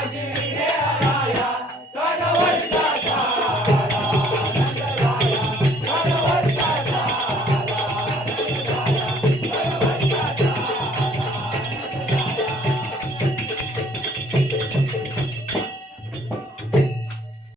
Friday.